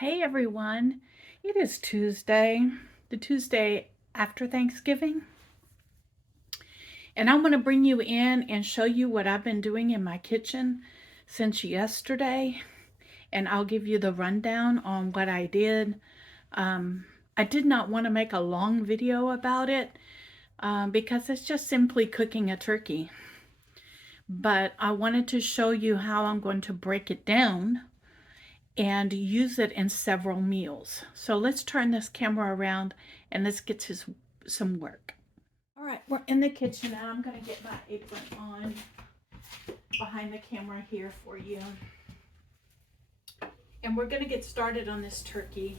Hey everyone, it is Tuesday, the Tuesday after Thanksgiving, and I want to bring you in and show you what I've been doing in my kitchen since yesterday, and I'll give you the rundown on what I did. I did not want to make a long video about it because it's just simply cooking a turkey, but I wanted to show you how I'm going to break it down and use it in several meals. So let's turn this camera around and let's get to some work. All right, we're in the kitchen now. I'm going to get my apron on behind the camera here for you. And we're going to get started on this turkey,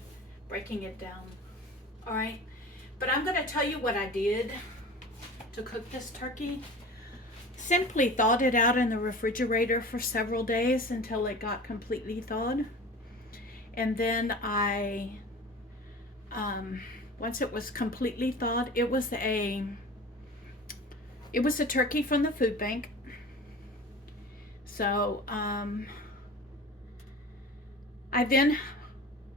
breaking it down. All right, but I'm going to tell you what I did to cook this turkey. Simply thawed it out in the refrigerator for several days until it got completely thawed. And then once it was completely thawed, it was a turkey from the food bank. So I then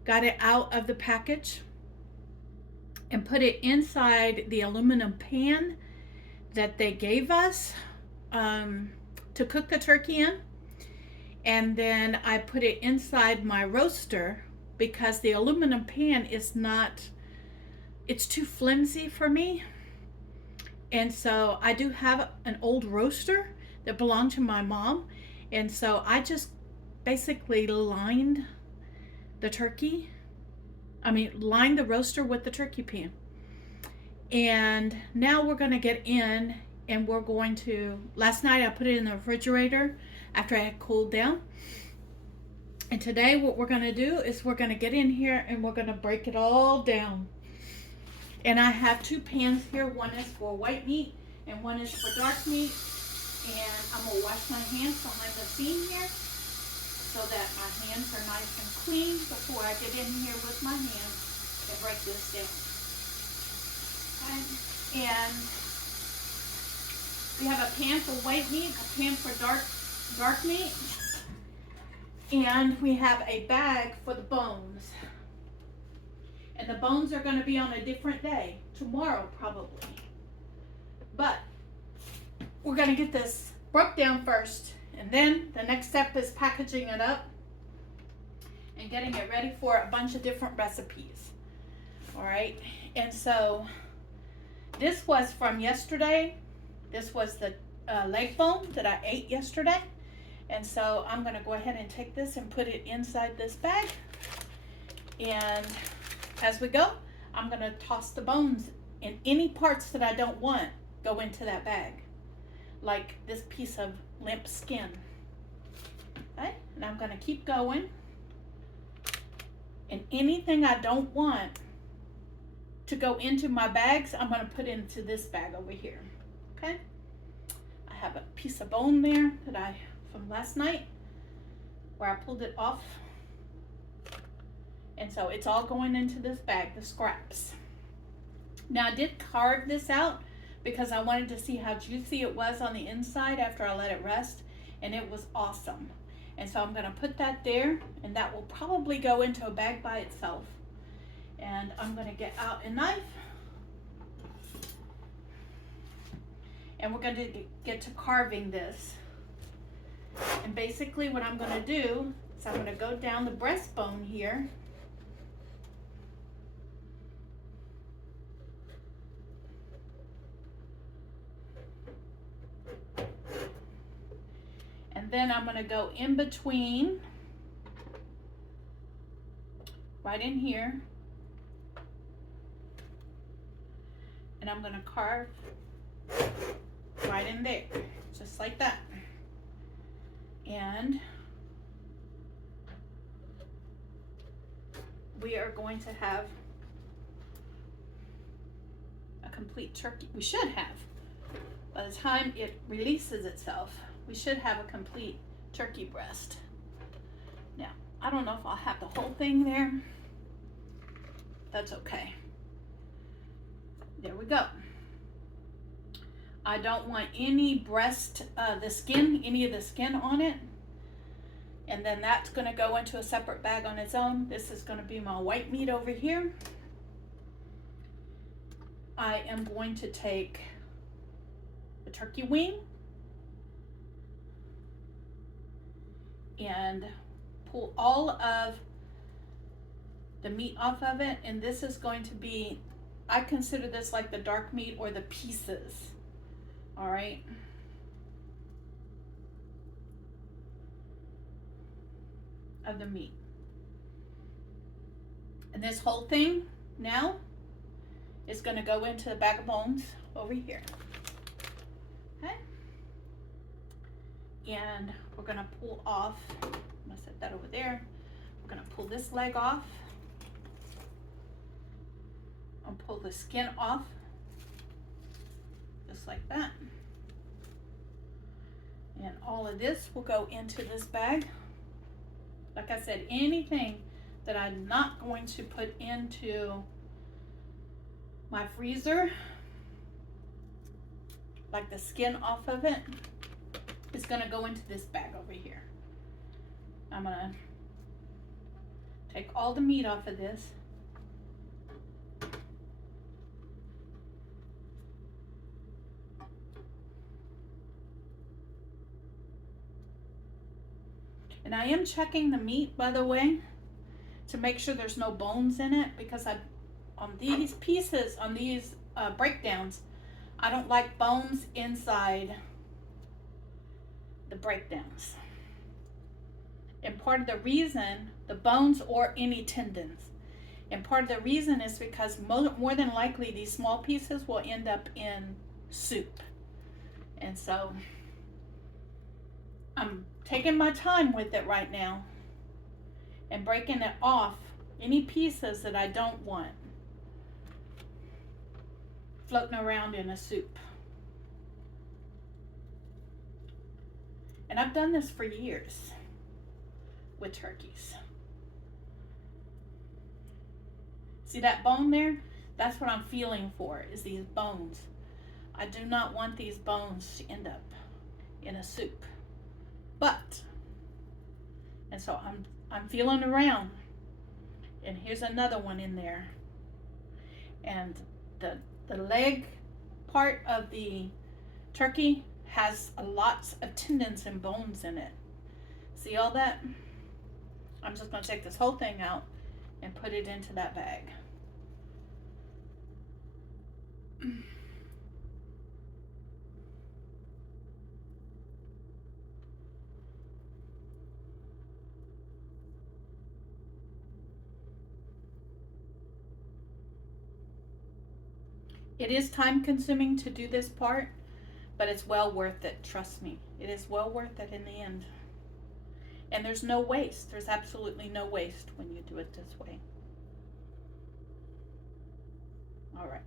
got it out of the package and put it inside the aluminum pan that they gave us to cook the turkey in. And then I put it inside my roaster because the aluminum pan is it's too flimsy for me. And so I do have an old roaster that belonged to my mom. And so I just basically lined the roaster with the turkey pan. And now we're going to get in and last night I put it in the refrigerator after I had cooled down. And today what we're going to do is we're going to get in here and we're going to break it all down. And I have two pans here. One is for white meat and one is for dark meat. And I'm going to wash my hands behind the scene here so that my hands are nice and clean before I get in here with my hands and break this down. Okay. And we have a pan for white meat, a pan for dark meat, and we have a bag for the bones. And the bones are going to be on a different day, tomorrow probably. But we're going to get this broke down first, and then the next step is packaging it up and getting it ready for a bunch of different recipes. All right, and so this was from yesterday. This was the leg bone that I ate yesterday. And so I'm going to go ahead and take this and put it inside this bag. And as we go, I'm going to toss the bones, and any parts that I don't want go into that bag. Like this piece of limp skin. Okay? And I'm going to keep going. And anything I don't want to go into my bags, I'm going to put into this bag over here. Okay? I have a piece of bone there from last night where I pulled it off. And so it's all going into this bag, the scraps. Now I did carve this out because I wanted to see how juicy it was on the inside after I let it rest, and it was awesome. And so I'm going to put that there, and that will probably go into a bag by itself. And I'm going to get out a knife, and we're going to get to carving this. And basically what I'm going to do is I'm going to go down the breastbone here. And then I'm going to go in between, right in here. And I'm going to carve right in there, just like that. And we are going to have a complete turkey. We should have, by the time it releases itself, we should have a complete turkey breast. Now, I don't know if I'll have the whole thing there. That's okay. There we go. I don't want any any of the skin on it. And then that's going to go into a separate bag on its own. This is going to be my white meat over here. I am going to take the turkey wing and pull all of the meat off of it. And this is going to be, I consider this like the dark meat or the pieces. All right. Of the meat. And this whole thing now is going to go into the bag of bones over here. Okay. And we're going to pull off, I'm going to set that over there. We're going to pull this leg off. I'll pull the skin off, just like that. And all of this will go into this bag. Like I said, anything that I'm not going to put into my freezer, like the skin off of it, is going to go into this bag over here. I'm going to take all the meat off of this. And I am checking the meat, by the way, to make sure there's no bones in it, because on these pieces, on these breakdowns, I don't like bones inside the breakdowns. And part of the reason, the bones or any tendons, and part of the reason is because more than likely these small pieces will end up in soup. And so I'm taking my time with it right now and breaking it off, any pieces that I don't want floating around in a soup. And I've done this for years with turkeys. See that bone there? That's what I'm feeling for, is these bones. I do not want these bones to end up in a soup. But, and so I'm feeling around, and here's another one in there. And the leg part of the turkey has lots of tendons and bones in it. See all that? I'm just going to take this whole thing out and put it into that bag. It is time consuming to do this part, but it's well worth it. Trust me. It is well worth it in the end. And there's no waste. There's absolutely no waste when you do it this way. All right.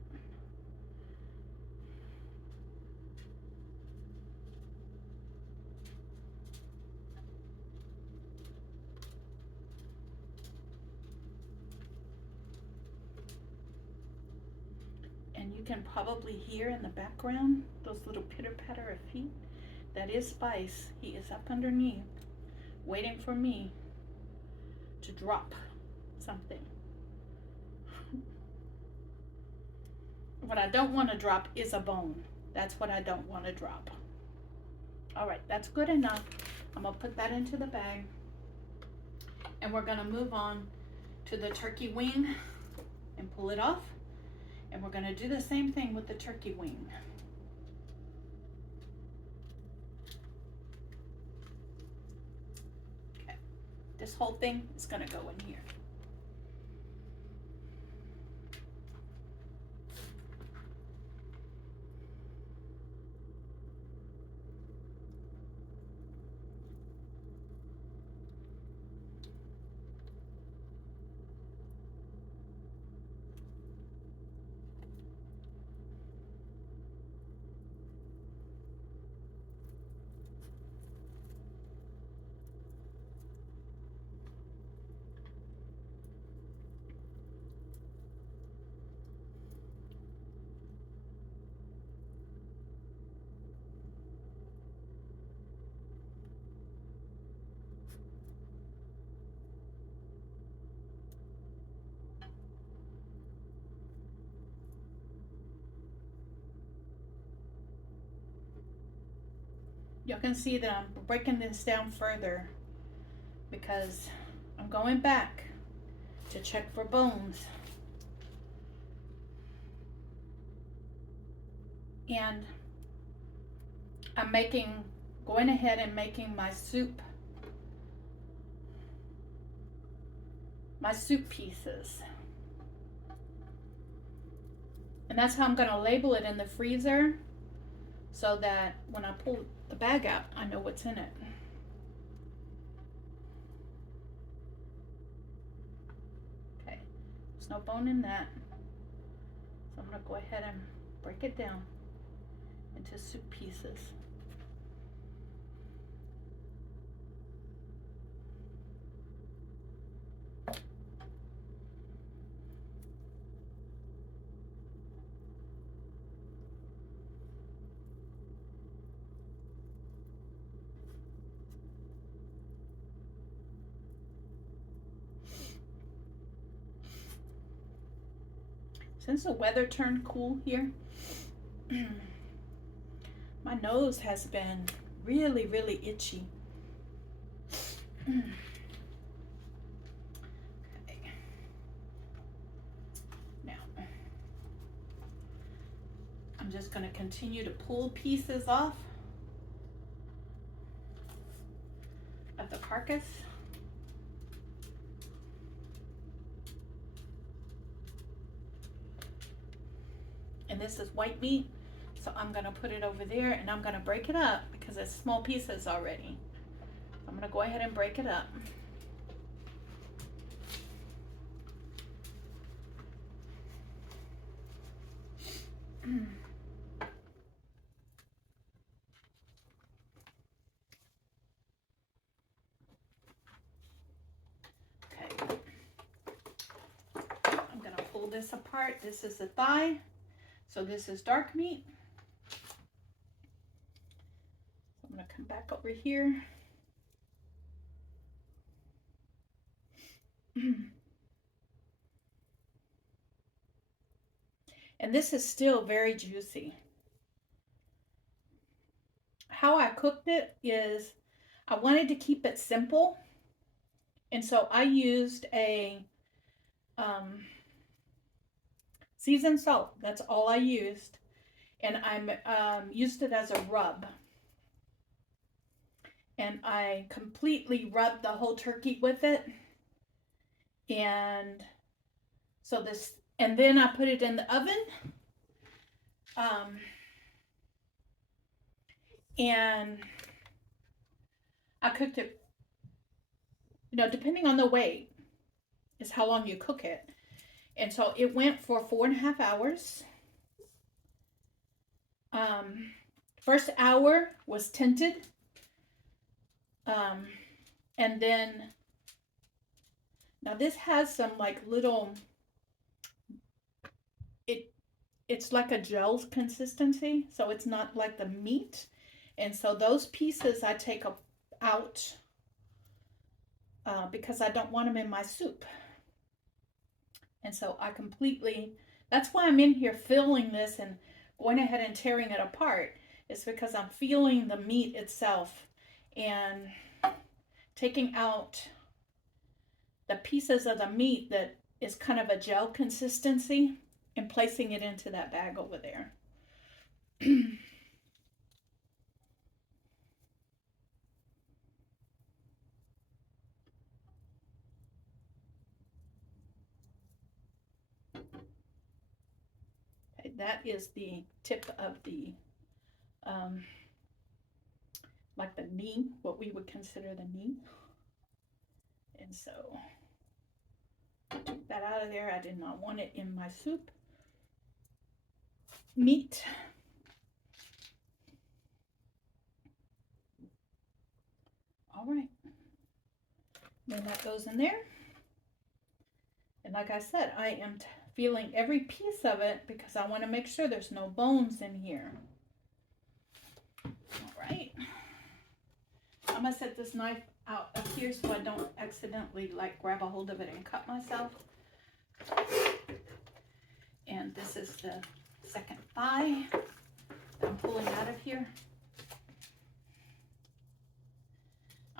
And you can probably hear in the background those little pitter-patter of feet. That is Spice. He is up underneath, waiting for me to drop something. What I don't want to drop is a bone. That's what I don't want to drop. All right, that's good enough. I'm going to put that into the bag. And we're going to move on to the turkey wing and pull it off. And we're going to do the same thing with the turkey wing. Okay. This whole thing is going to go in here. y'all can see that I'm breaking this down further because I'm going back to check for bones. And I'm going ahead and making my soup pieces. And that's how I'm going to label it in the freezer so that when I pull the bag out, I know what's in it. Okay, there's no bone in that. So I'm going to go ahead and break it down into soup pieces. Since the weather turned cool here, my nose has been really, really itchy. Okay. Now, I'm just going to continue to pull pieces off of the carcass. And this is white meat, so I'm going to put it over there and I'm going to break it up because it's small pieces already. I'm going to go ahead and break it up. Okay. I'm going to pull this apart. This is the thigh. So this is dark meat. I'm going to come back over here. And this is still very juicy. How I cooked it is I wanted to keep it simple. And so I used a seasoned salt. That's all I used. And I used it as a rub. And I completely rubbed the whole turkey with it. And so and then I put it in the oven. And I cooked it, depending on the weight is how long you cook it. And so it went for 4.5 hours. First hour was tinted. And then, now this has some like little, it's like a gel consistency. So it's not like the meat. And so those pieces I take out because I don't want them in my soup. And so that's why I'm in here filling this and going ahead and tearing it apart. It's because I'm feeling the meat itself and taking out the pieces of the meat that is kind of a gel consistency and placing it into that bag over there. Okay, that is the tip of the like the knee, what we would consider the knee. And so I took that out of there. I did not want it in my soup. Meat. All right. Then that goes in there. And like I said, I am feeling every piece of it because I want to make sure there's no bones in here. All right. I'm going to set this knife out up here so I don't accidentally like grab a hold of it and cut myself. And this is the second thigh that I'm pulling out of here.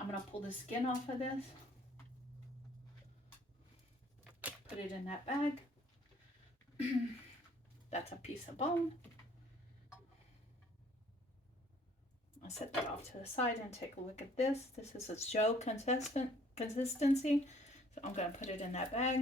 I'm going to pull the skin off of this. Put it in that bag. That's a piece of bone. I'll set that off to the side and take a look at this. This is a gel consistency. So I'm going to put it in that bag.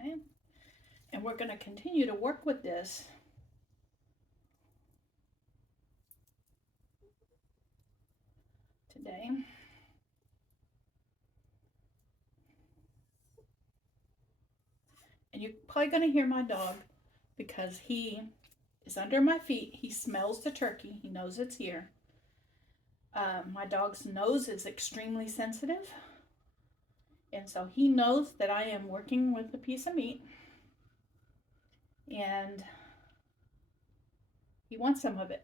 Okay. And we're going to continue to work with this today. And you're probably going to hear my dog because he is under my feet. He smells the turkey. He knows it's here. My dog's nose is extremely sensitive. And so he knows that I am working with a piece of meat. And he wants some of it.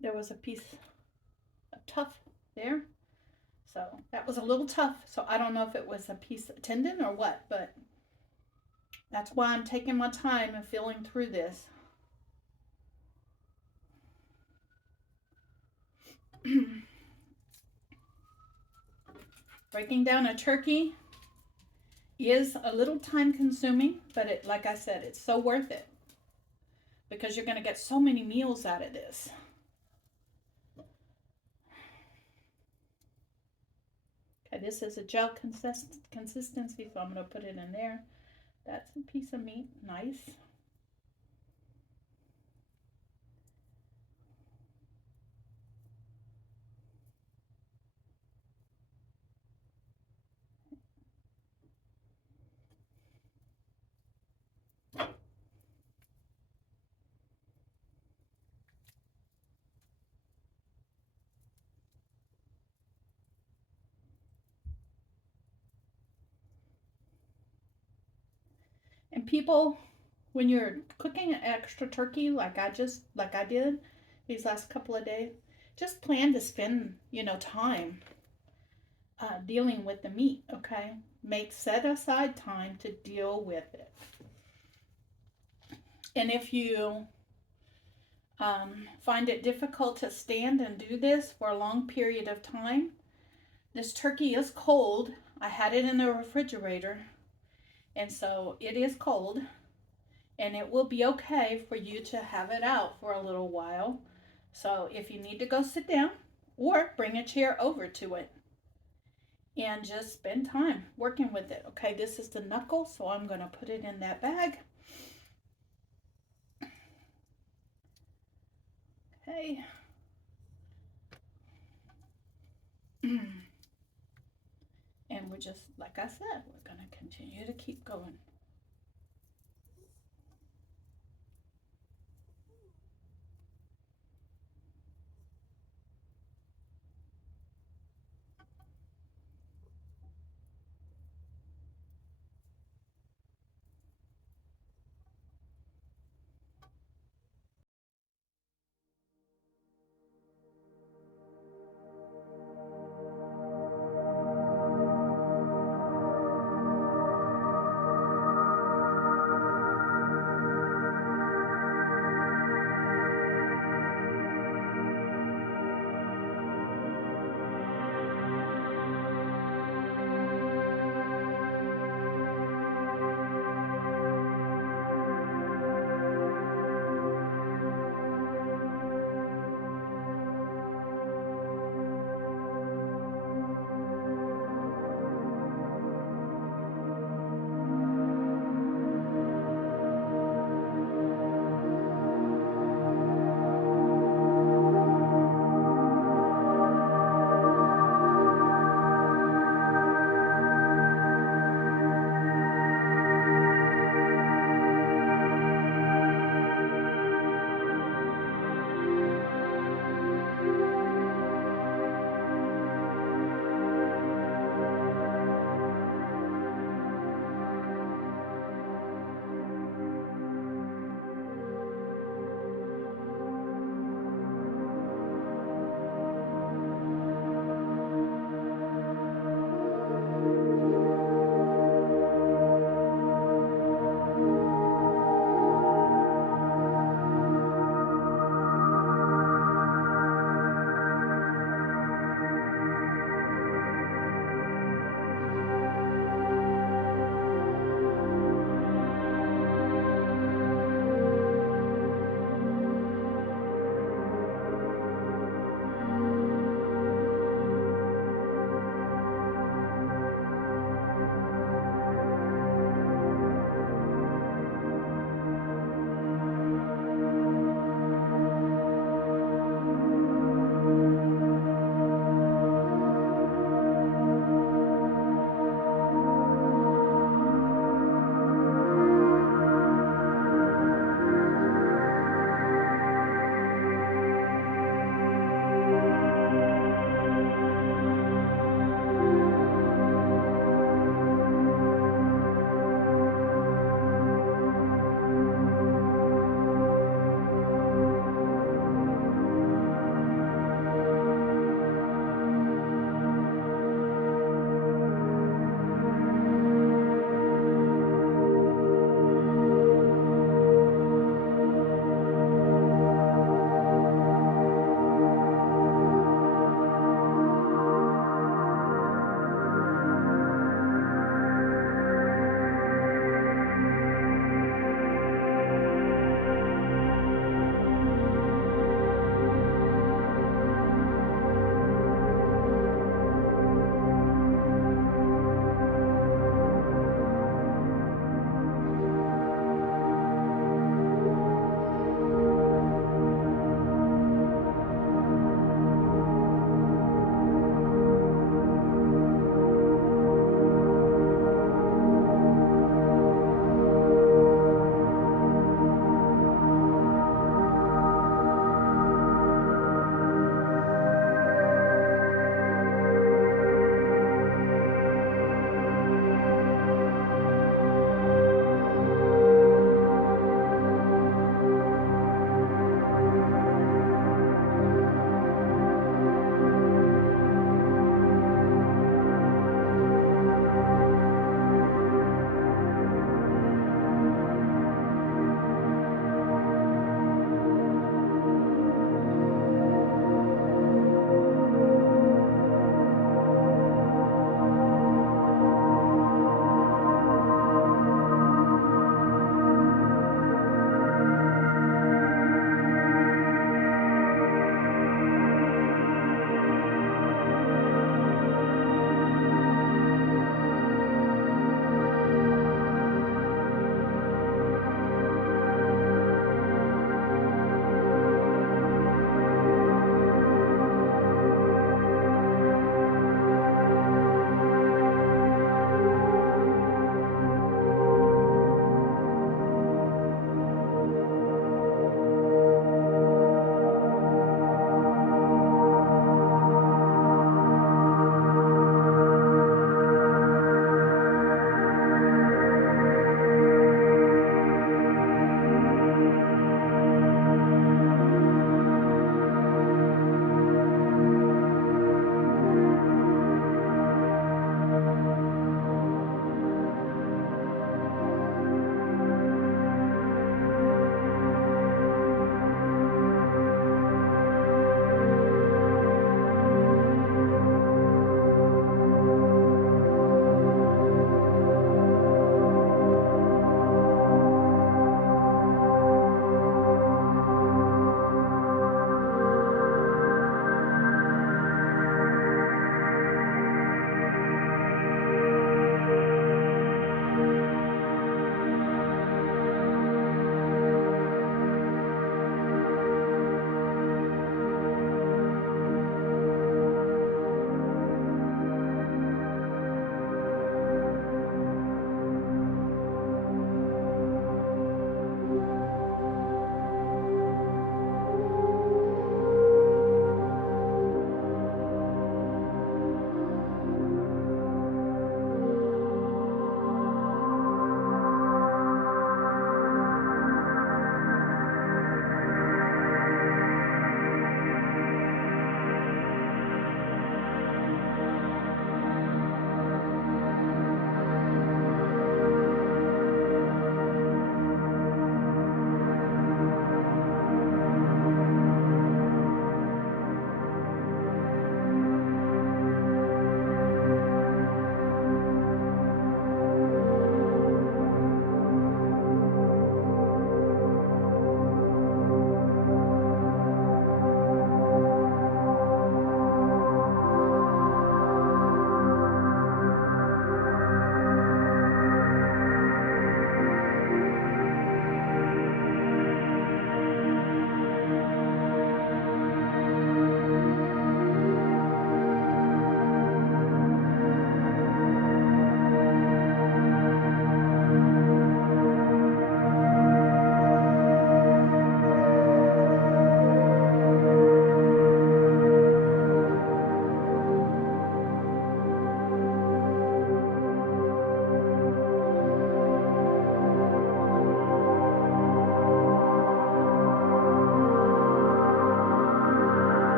There was a piece of tough there. So that was a little tough. So I don't know if it was a piece of tendon or what, but that's why I'm taking my time and feeling through this. Breaking down a turkey is a little time consuming, but it, like I said, it's so worth it because you're going to get so many meals out of this. Okay, this is a gel consistency, so I'm going to put it in there. That's a piece of meat. Nice. And people, when you're cooking an extra turkey like I did these last couple of days, just plan to spend, time dealing with the meat, okay? Set aside time to deal with it. And if you find it difficult to stand and do this for a long period of time, this turkey is cold. I had it in the refrigerator, and so it is cold, and it will be okay for you to have it out for a little while. So if you need to go sit down or bring a chair over to it and just spend time working with it. Okay, this is the knuckle, so I'm going to put it in that bag. Okay. And we're just, like I said, we're going to continue to keep going.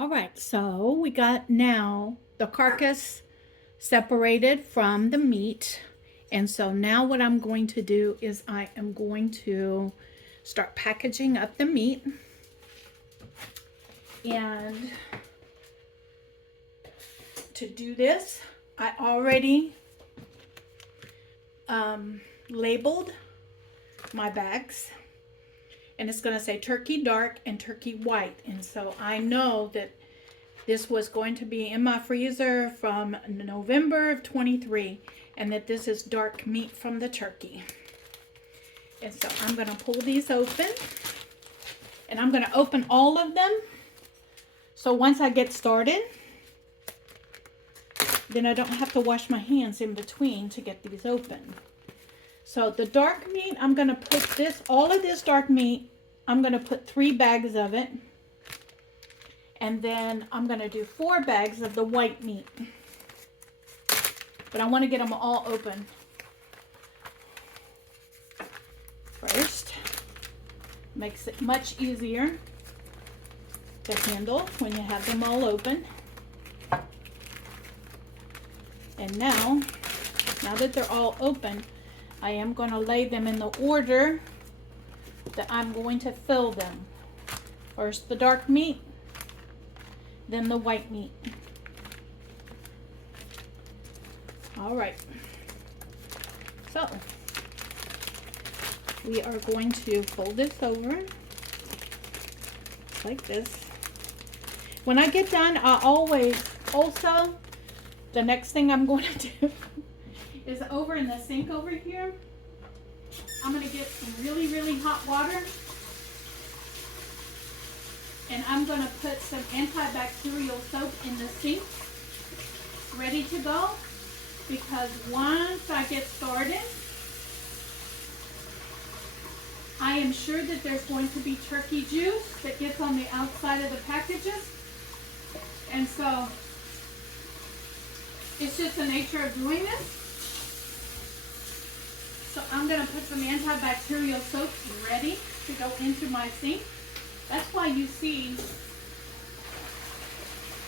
All right, so we got now the carcass separated from the meat. And so now what I'm going to do is I am going to start packaging up the meat. And to do this, I already labeled my bags. And it's going to say turkey dark and turkey white. And so I know that this was going to be in my freezer from November of 23, and that this is dark meat from the turkey. And so I'm going to pull these open, and I'm going to open all of them. So once I get started, then I don't have to wash my hands in between to get these open. So the dark meat, I'm going to put this, all of this dark meat, I'm going to put 3 bags of it. And then I'm going to do 4 bags of the white meat. But I want to get them all open first. Makes it much easier to handle when you have them all open. And now that they're all open, I am going to lay them in the order that I'm going to fill them. First the dark meat, then the white meat. All right. So we are going to fold this over like this. When I get done, I always also, the next thing I'm going to do is over in the sink over here, I'm going to get some really, really hot water, and I'm going to put some antibacterial soap in the sink ready to go, because once I get started, I am sure that there's going to be turkey juice that gets on the outside of the packages, and so it's just the nature of doing this. So I'm going to put some antibacterial soap ready to go into my sink. That's why you see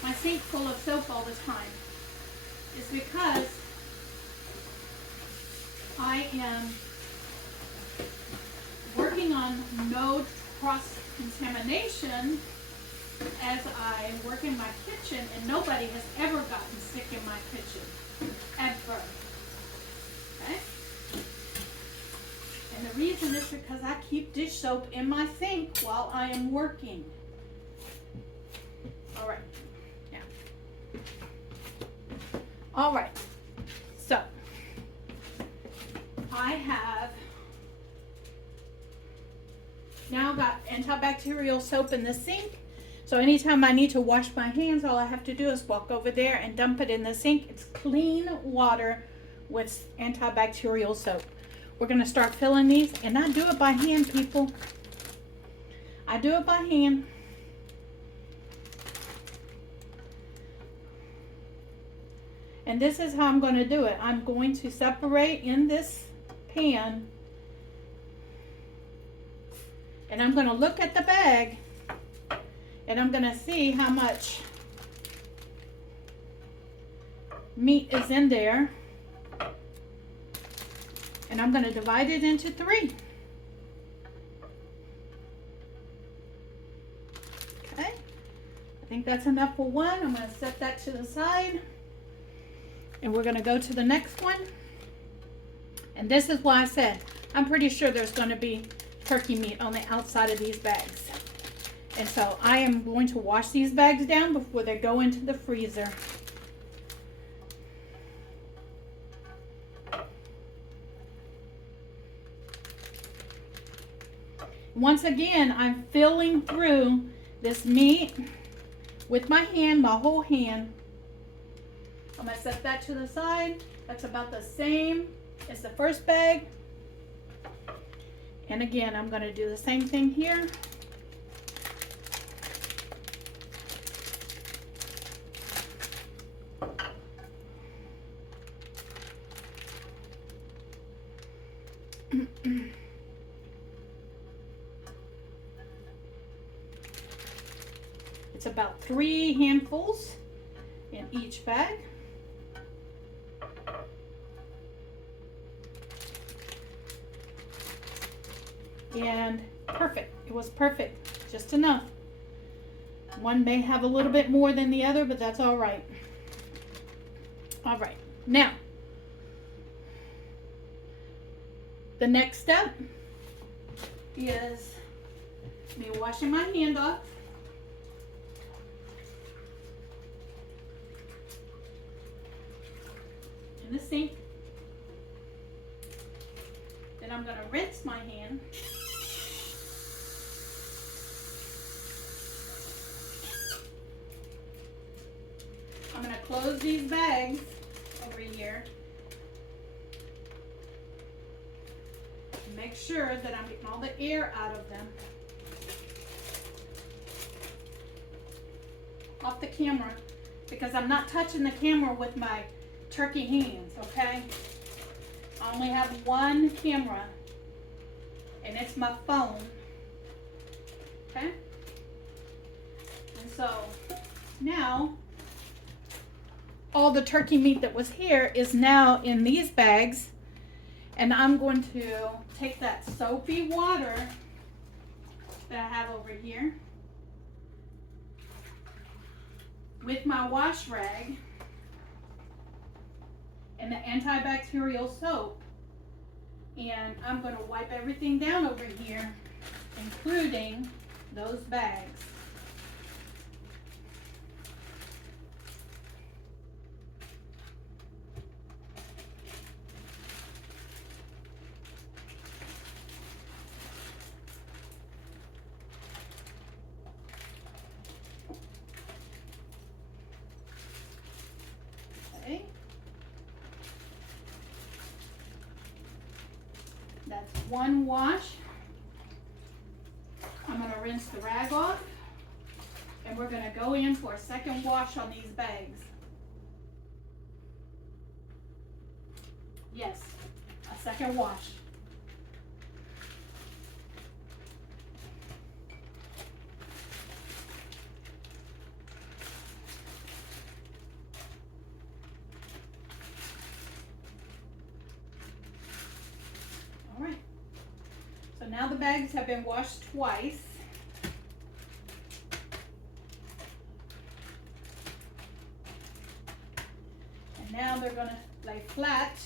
my sink full of soap all the time. It's because I am working on no cross-contamination as I work in my kitchen, and nobody has ever gotten sick in my kitchen, ever. Okay? And the reason is because I keep dish soap in my sink while I am working. All right. Now. All right. So I have now got antibacterial soap in the sink. So anytime I need to wash my hands, all I have to do is walk over there and dump it in the sink. It's clean water with antibacterial soap. We're going to start filling these, and I do it by hand, people. I do it by hand. And this is how I'm going to do it. I'm going to separate in this pan, and I'm going to look at the bag, and I'm going to see how much meat is in there. And I'm going to divide it into 3. Okay. I think that's enough for one. I'm going to set that to the side. And we're going to go to the next one. And this is why I said, I'm pretty sure there's going to be turkey meat on the outside of these bags. And so I am going to wash these bags down before they go into the freezer. Once again, I'm filling through this meat with my hand, my whole hand. I'm going to set that to the side. That's about the same as the first bag. And again, I'm going to do the same thing here. It's about 3 handfuls in each bag. And perfect. It was perfect. Just enough. One may have a little bit more than the other, but that's all right. All right. Now, the next step is me washing my hand off. In the sink. Then I'm going to rinse my hand. I'm going to close these bags over here. Make sure that I'm getting all the air out of them. Off the camera, because I'm not touching the camera with my turkey hands, okay? I only have one camera, and it's my phone. Okay? And so now all the turkey meat that was here is now in these bags, and I'm going to take that soapy water that I have over here with my wash rag and the antibacterial soap, and I'm going to wipe everything down over here, including those bags. Okay. That's one wash. I'm going to rinse the rag off, and we're going to go in for a second wash on these bags. Yes, a second wash. All right. So now the bags have been washed twice. And now they're going to lay flat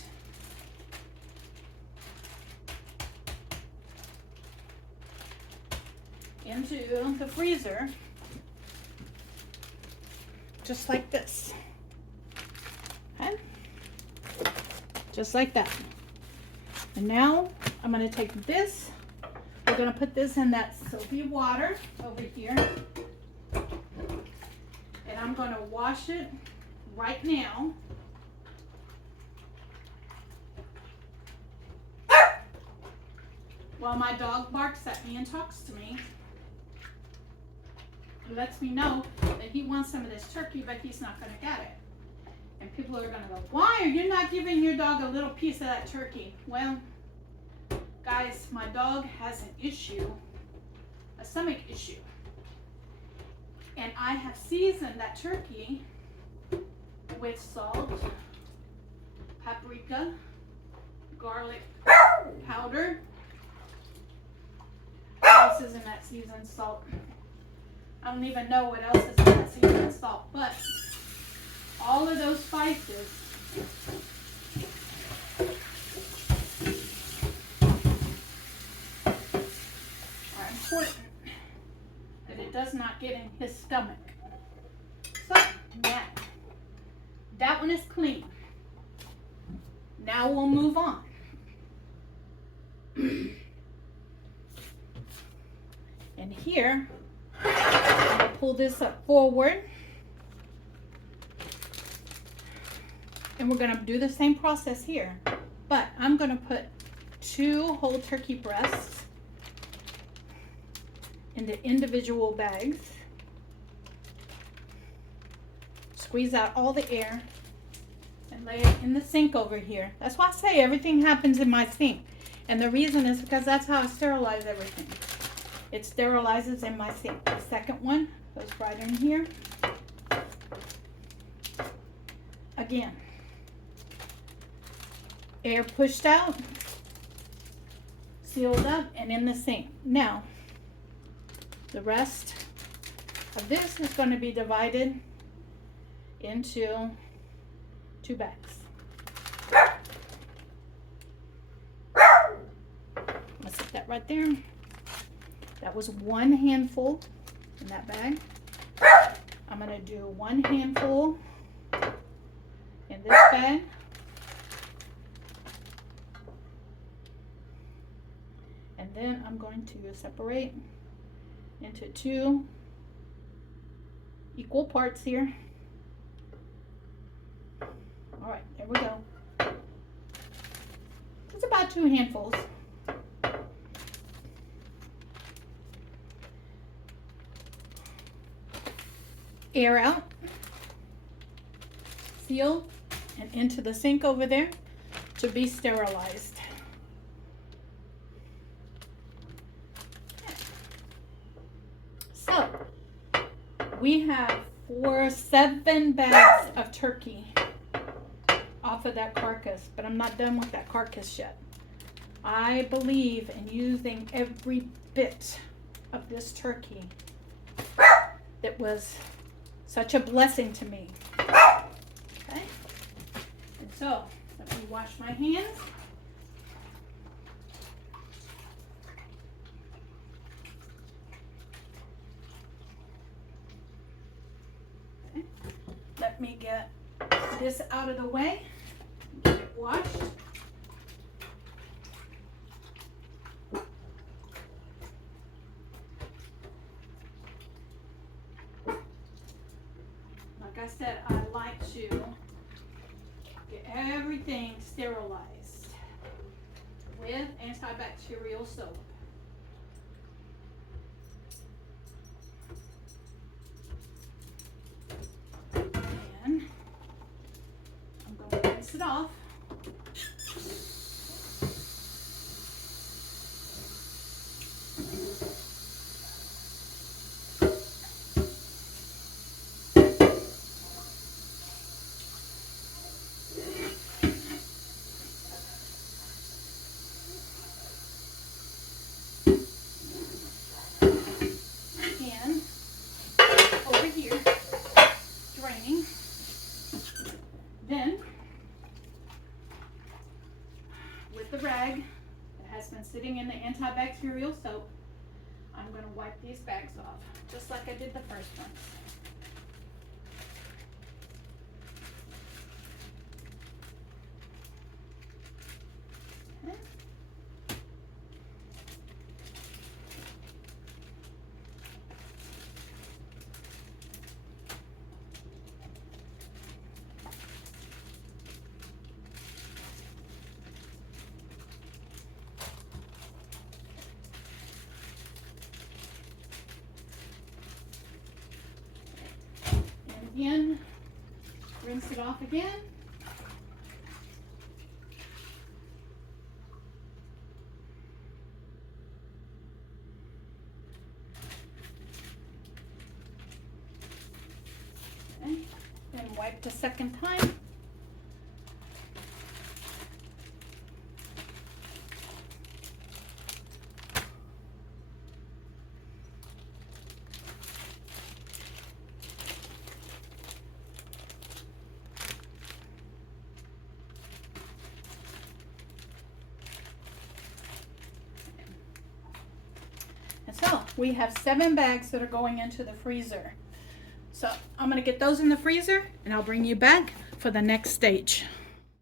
into the freezer, just like this. Okay? Just like that. And now I'm going to take this, we're going to put this in that soapy water over here, and I'm going to wash it right now. While my dog barks at me and talks to me. It lets me know that he wants some of this turkey, but he's not going to get it. And people are going to go, why are you not giving your dog a little piece of that turkey? Well, guys, my dog has an issue, a stomach issue. And I have seasoned that turkey with salt, paprika, garlic powder. What else is in that seasoned salt? I don't even know what else is in that seasoned salt, but all of those spices are important that it does not get in his stomach. So now, that one is clean. Now we'll move on. And here, I'm going to pull this up forward. And we're going to do the same process here. But I'm going to put 2 whole turkey breasts in the individual bags. Squeeze out all the air and lay it in the sink over here. That's why I say everything happens in my sink. And the reason is because that's how I sterilize everything. It sterilizes in my sink. The second one goes right in here. Again, air pushed out, sealed up, and in the sink. Now, the rest of this is going to be divided into 2 bags. Let's set that right there. That was 1 handful in that bag. I'm going to do 1 handful in this bag. And then I'm going to separate into 2 equal parts here. All right, there we go. It's about 2 handfuls. Air out, seal, and into the sink over there to be sterilized. So we have 7 bags of turkey off of that carcass, but I'm not done with that carcass yet. I believe in using every bit of this turkey that was such a blessing to me. Okay, and so let me wash my hands. Okay. Let me get this out of the way, get it washed. Like I said, I like to get everything sterilized with antibacterial soap. And I'm going to rinse it off. And over here, draining. Then, with the rag that has been sitting in the antibacterial soap, I'm going to wipe these bags off, just like I did the first ones. Okay. Again, rinse it off again. Okay. Then wipe the second time. So we have 7 bags that are going into the freezer. So I'm going to get those in the freezer and I'll bring you back for the next stage.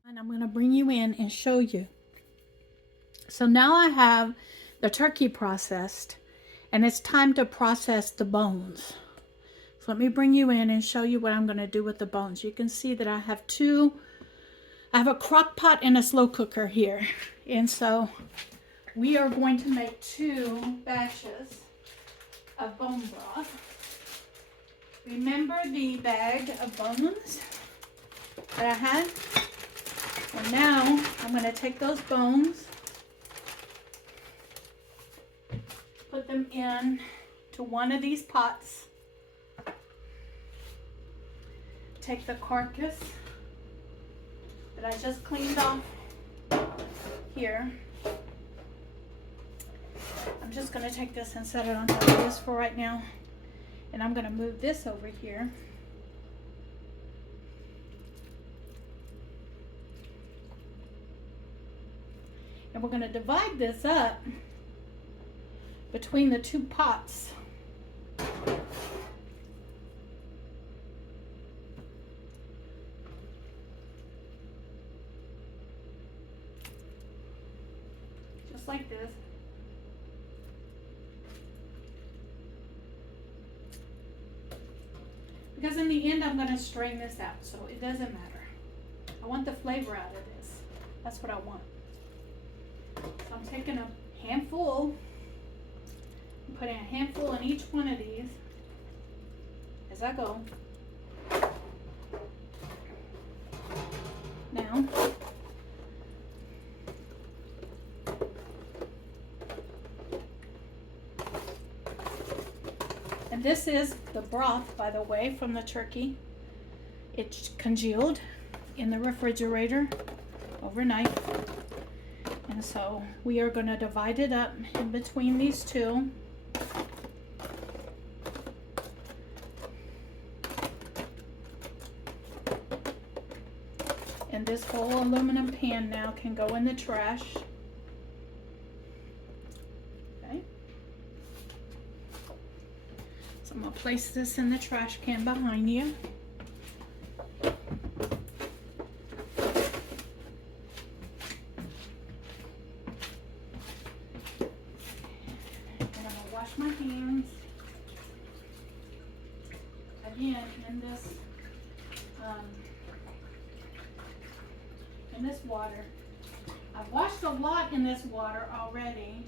And I'm going to bring you in and show you. So now I have the turkey processed and it's time to process the bones. So let me bring you in and show you what I'm going to do with the bones. You can see that I have a crock pot and a slow cooker here. And so we are going to make 2 batches of bone broth. Remember the bag of bones that I had? Well, now I'm going to take those bones, put them in to one of these pots, take the carcass that I just cleaned off here. I'm just going to take this and set it on top of this for right now. And I'm going to move this over here. And we're going to divide this up between the 2 pots. Just like this. Because in the end, I'm going to strain this out, so it doesn't matter. I want the flavor out of this. That's what I want. So I'm taking a handful, I'm putting a handful in each one of these as I go. Now, and this is the broth, by the way, from the turkey. It's congealed in the refrigerator overnight. And so we are going to divide it up in between these two. And this whole aluminum pan now can go in the trash. Okay. So I'm going to place this in the trash can behind you. My hands again in this water. I've washed a lot in this water already,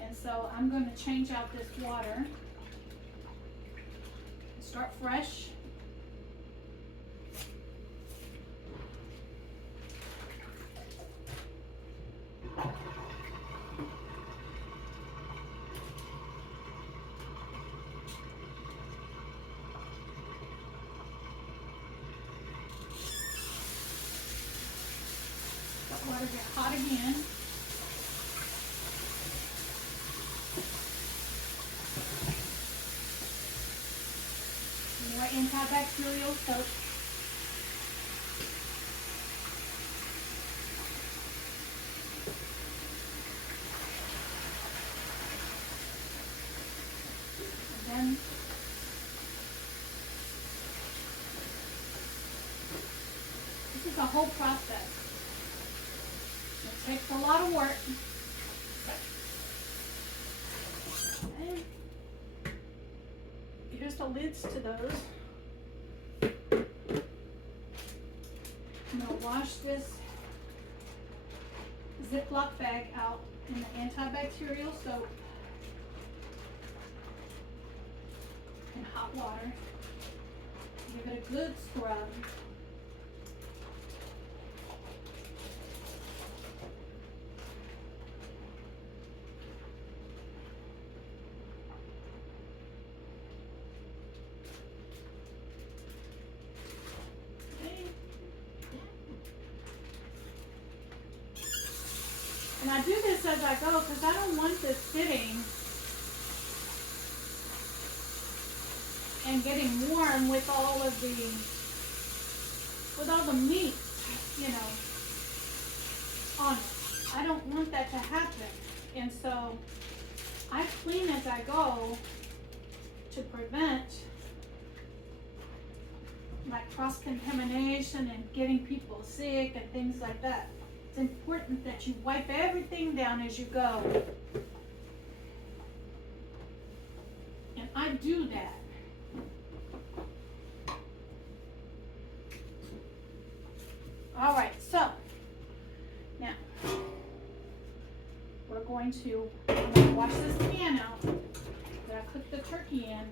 and so I'm going to change out this water. Start fresh. Water get hot again. More antibacterial soap. And then this is a whole process. It takes a lot of work. Okay. Here's the lids to those. I'm going to wash this Ziploc bag out in the antibacterial soap and hot water. Give it a good scrub. And I do this as I go because I don't want this sitting and getting warm with all the meat, you know, on it. I don't want that to happen. And so I clean as I go to prevent like cross-contamination and getting people sick and things like that. It's important that you wipe everything down as you go. And I do that. All right, so now I'm going to wash this pan out that I cooked the turkey in.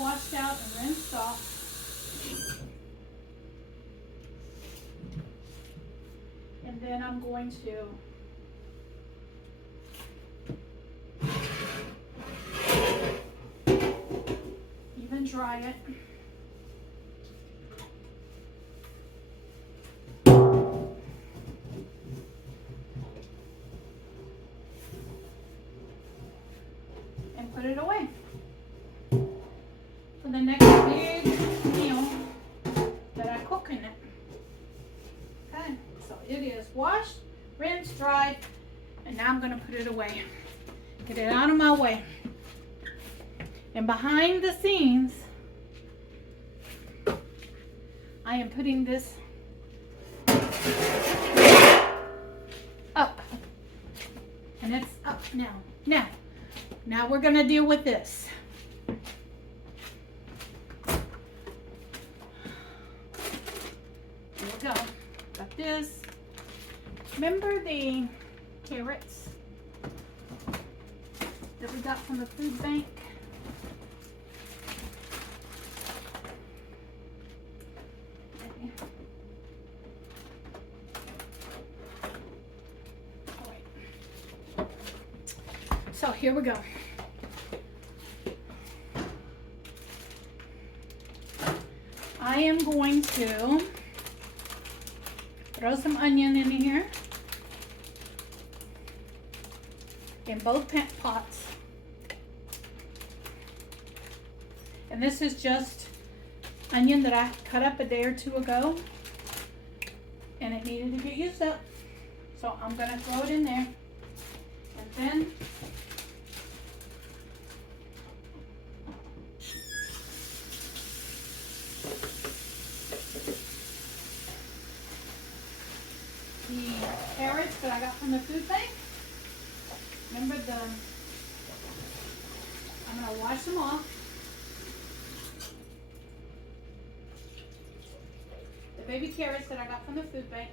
Washed out and rinsed off. And then I'm going to even dry it. And put it away. For the next big meal that I cook in it. Okay, so it is washed, rinsed, dried, and now I'm going to put it away. Get it out of my way. And behind the scenes, I am putting this Up. And it's up now. Now we're gonna deal with this. Here we go. Got this. Remember the carrots that we got from the food bank? So here we go. I am going to throw some onion in here in both pots. And this is just onion that I cut up a day or two ago, and it needed to get used up. So I'm going to throw it in there. And then the carrots that I got from the food bank. Remember I'm going to wash them off. The baby carrots that I got from the food bank.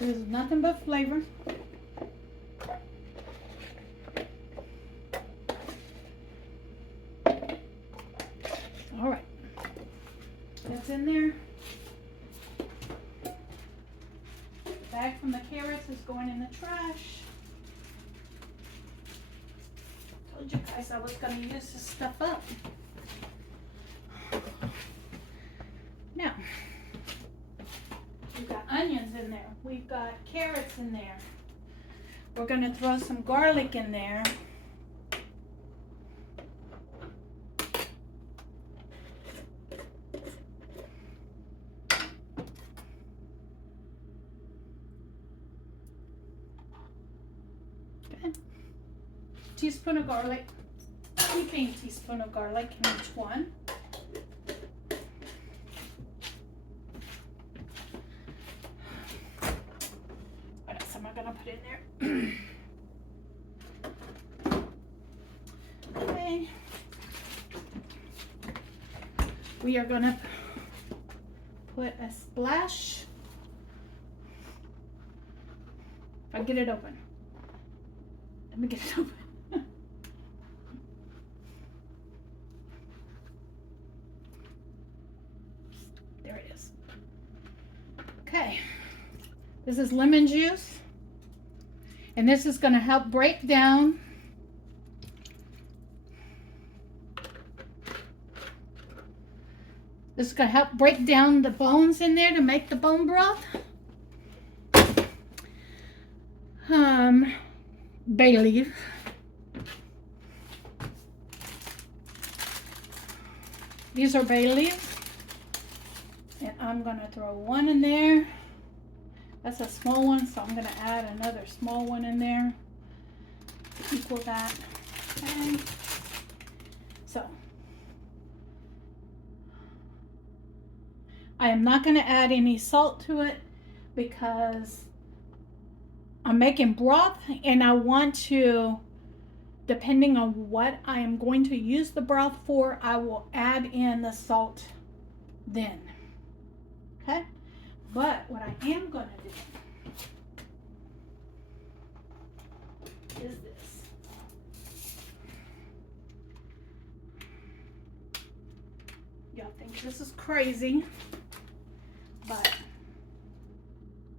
This is nothing but flavor. All right, that's in there. The bag from the carrots is going in the trash. Told you guys I was going to use this stuff up. Now, we've got onions in there. We've got carrots in there. We're going to throw some garlic in there. Okay. Teaspoon of garlic. Heaping teaspoon of garlic in each one. Put in there. Okay. We are going to put a splash. If I get it open. Let me get it open. There it is. Okay. This is lemon juice. And this is going to help break down the bones in there to make the bone broth. Bay leaf. These are bay leaves. And I'm going to throw one in there. That's a small one, so I'm going to add another small one in there to equal that. Okay. So, I am not going to add any salt to it because I'm making broth and I want to, depending on what I am going to use the broth for, I will add in the salt then. Okay? But what I am going to do is this. Y'all think this is crazy, but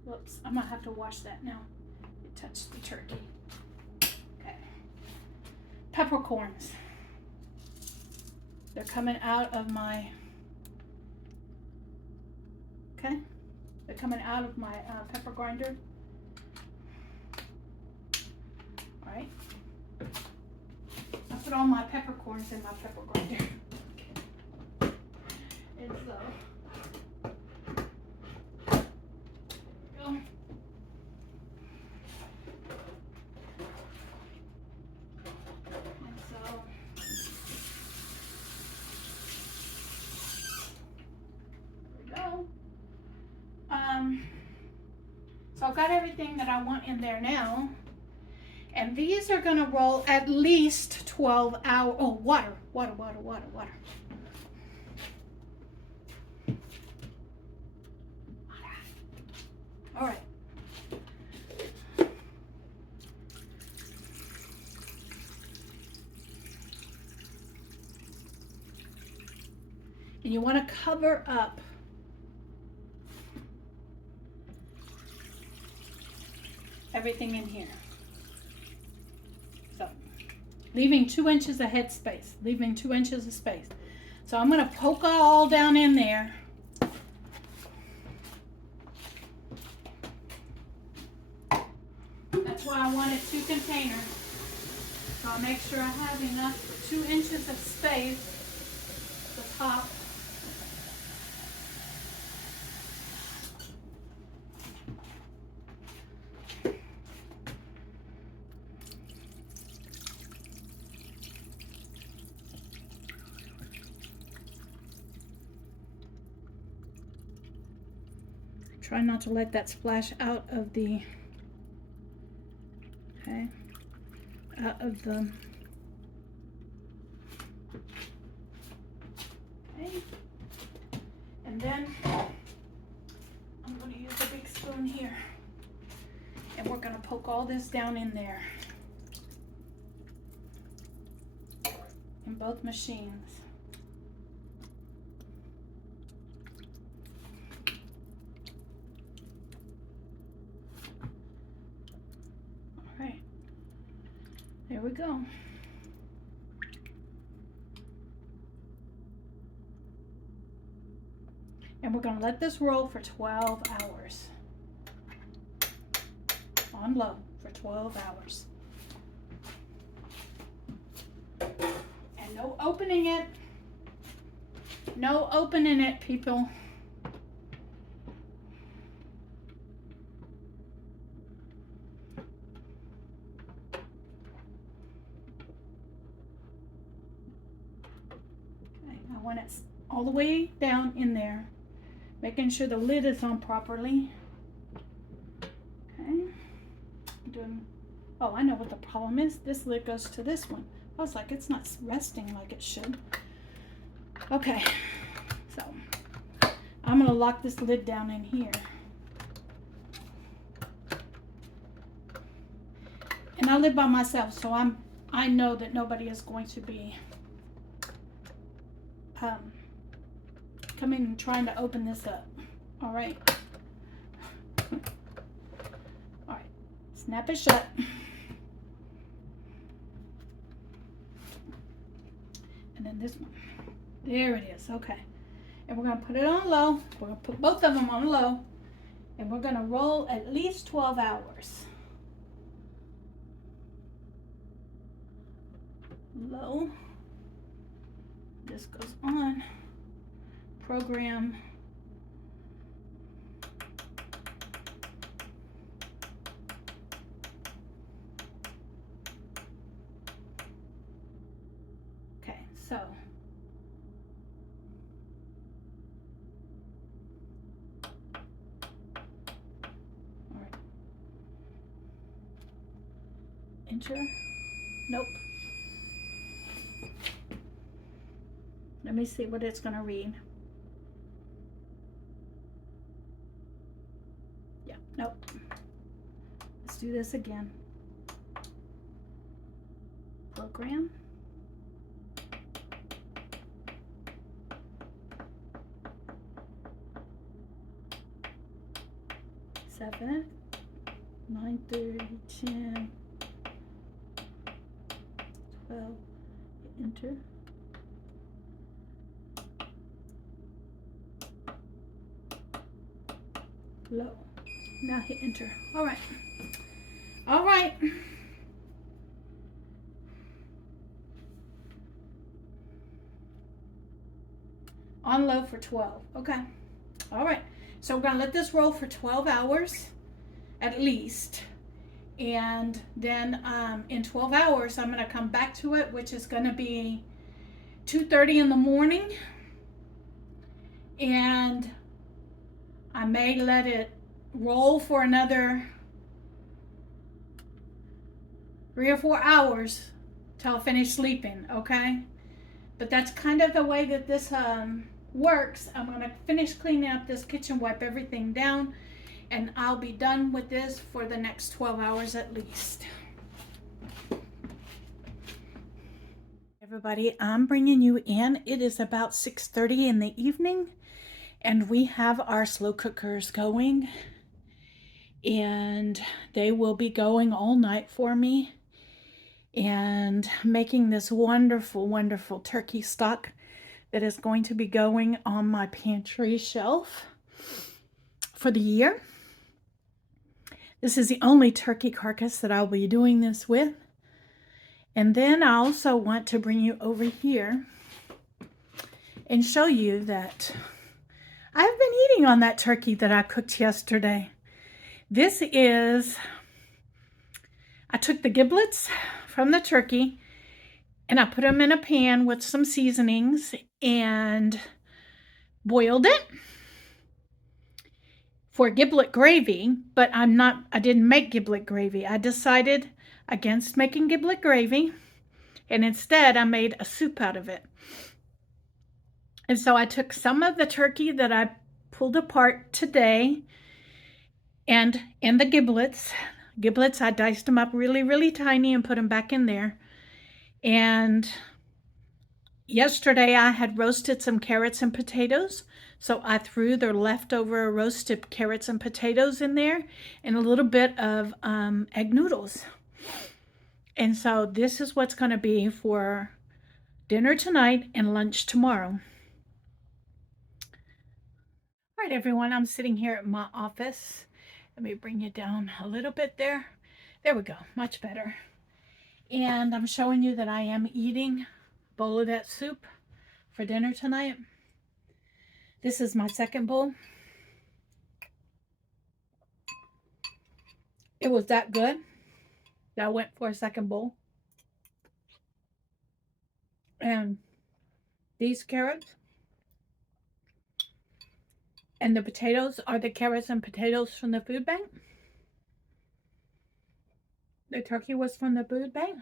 whoops, I'm going to have to wash that now. It touched the turkey. Okay. Peppercorns. They're coming out of my, okay? They're coming out of my pepper grinder. All right. I put all my peppercorns in my pepper grinder. And so, there we go. And so, there we go. So I've got everything that I want in there now. And these are gonna roll at least 12 hours. Oh, water. All right. And you want to cover up everything in here. So, leaving 2 inches of head space, leaving 2 inches of space. So I'm going to poke it all down in there. That's why I wanted 2 containers. So I'll make sure I have enough for 2 inches of space at the top. Try not to let that splash out of the, okay, out of the, okay. And then I'm going to use a big spoon here. And we're going to poke all this down in there. In both machines. There we go. And we're going to let this roll for 12 hours. On low for 12 hours. And no opening it. No opening it, people. When it's all the way down in there, making sure the lid is on properly. Okay, oh, I know what the problem is. This lid goes to this one. I was like, it's not resting like it should. Okay, so I'm gonna lock this lid down in here. And I live by myself, so I know that nobody is going to be coming and trying to open this up. All right. All right. Snap it shut. And then this one. There it is. Okay. And we're going to put it on low. We're going to put both of them on low. And we're going to roll at least 12 hours. Low. This goes on. Program. Okay, so all right. Enter. Nope. Let me see what it's going to read. Yeah, nope. Let's do this again. Program. Seven, 9:30, 10, 12, enter. Low. Now hit enter. All right. All right. On low for 12. Okay. All right. So we're going to let this roll for 12 hours at least. And then in 12 hours, I'm going to come back to it, which is going to be 2:30 in the morning. And I may let it roll for another 3 or 4 hours till I finish sleeping, okay? But that's kind of the way that this works. I'm going to finish cleaning up this kitchen, wipe everything down, and I'll be done with this for the next 12 hours at least. Everybody, I'm bringing you in. It is about 6:30 in the evening, and we have our slow cookers going, and they will be going all night for me and making this wonderful, wonderful turkey stock that is going to be going on my pantry shelf for the year. This is the only turkey carcass that I'll be doing this with. And then I also want to bring you over here and show you that I've been eating on that turkey that I cooked yesterday. This is, I took the giblets from the turkey and I put them in a pan with some seasonings and boiled it for giblet gravy, but I didn't make giblet gravy. I decided against making giblet gravy, and instead I made a soup out of it. And so I took some of the turkey that I pulled apart today and the giblets I diced them up really, really tiny and put them back in there. And yesterday I had roasted some carrots and potatoes, so I threw the leftover roasted carrots and potatoes in there and a little bit of egg noodles. And so this is what's going to be for dinner tonight and lunch tomorrow. All right, everyone, I'm sitting here at my office. Let me bring you down a little bit there. There we go, much better. And I'm showing you that I am eating a bowl of that soup for dinner tonight. This is my second bowl. It was that good that I went for a second bowl. And these carrots and the potatoes are the carrots and potatoes from the food bank. The turkey was from the food bank.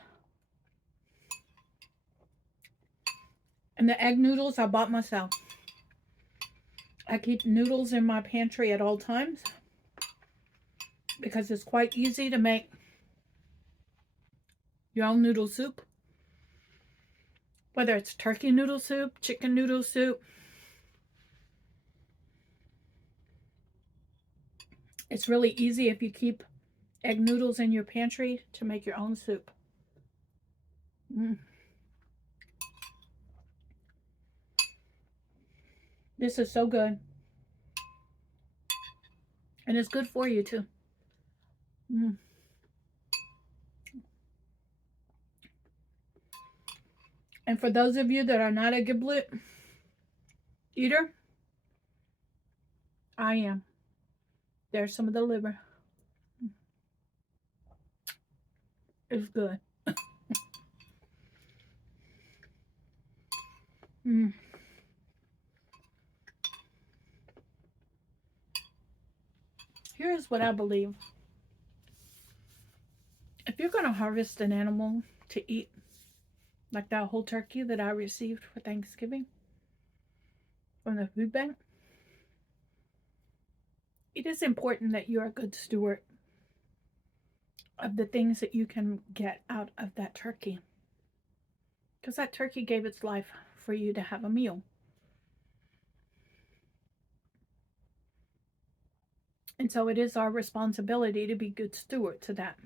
And the egg noodles I bought myself. I keep noodles in my pantry at all times because it's quite easy to make your own noodle soup. Whether it's turkey noodle soup, chicken noodle soup. It's really easy if you keep egg noodles in your pantry to make your own soup. This is so good. And it's good for you too. And for those of you that are not a giblet eater, I am. There's some of the liver. It's good. Here's what I believe. If you're going to harvest an animal to eat, like that whole turkey that I received for Thanksgiving from the food bank, it is important that you're a good steward of the things that you can get out of that turkey. Because that turkey gave its life for you to have a meal. And so it is our responsibility to be good steward to that.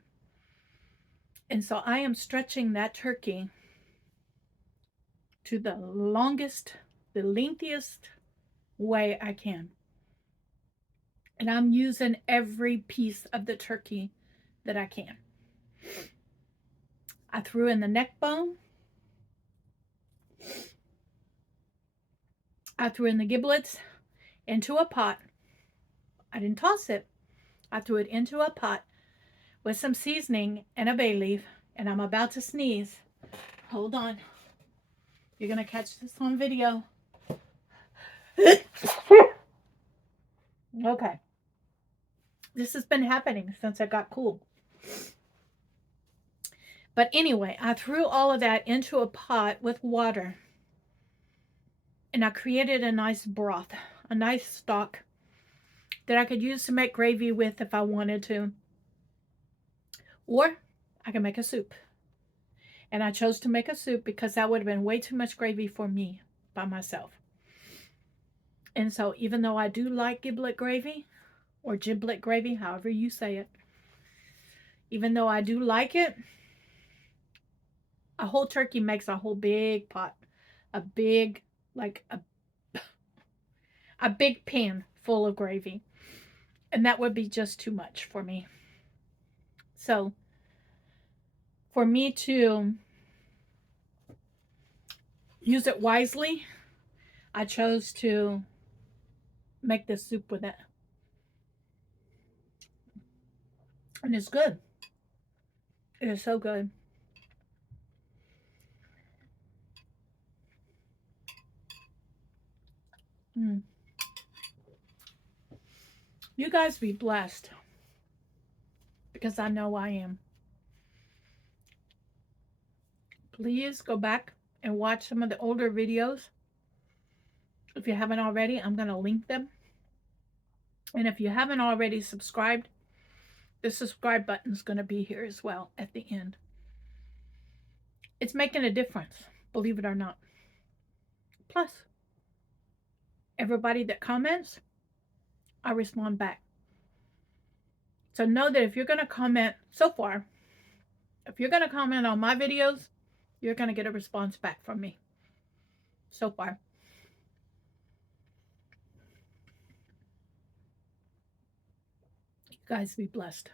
And so I am stretching that turkey to the longest, the lengthiest way I can. And I'm using every piece of the turkey that I can. I threw in the neck bone. I threw in the giblets into a pot. I didn't toss it. I threw it into a pot with some seasoning and a bay leaf, and I'm about to sneeze. Hold on. You're going to catch this on video. Okay. This has been happening since I got cool. But anyway, I threw all of that into a pot with water. And I created a nice broth, a nice stock that I could use to make gravy with if I wanted to. Or I could make a soup. And I chose to make a soup because that would have been way too much gravy for me by myself. And so even though I do like giblet gravy, or giblet gravy, however you say it, even though I do like it, a whole turkey makes a whole big pot, a big, like a big pan full of gravy. And that would be just too much for me. So for me to use it wisely, I chose to make this soup with it. And it's good. It is so good. You guys be blessed, because I know I am. Please go back and watch some of the older videos. If you haven't already, I'm going to link them. And if you haven't already subscribed, the subscribe button is going to be here as well at the end. It's making a difference, believe it or not. Plus, everybody that comments, I respond back. So know that if you're going to comment, so far, if you're going to comment on my videos, you're going to get a response back from me. So far. You guys be blessed.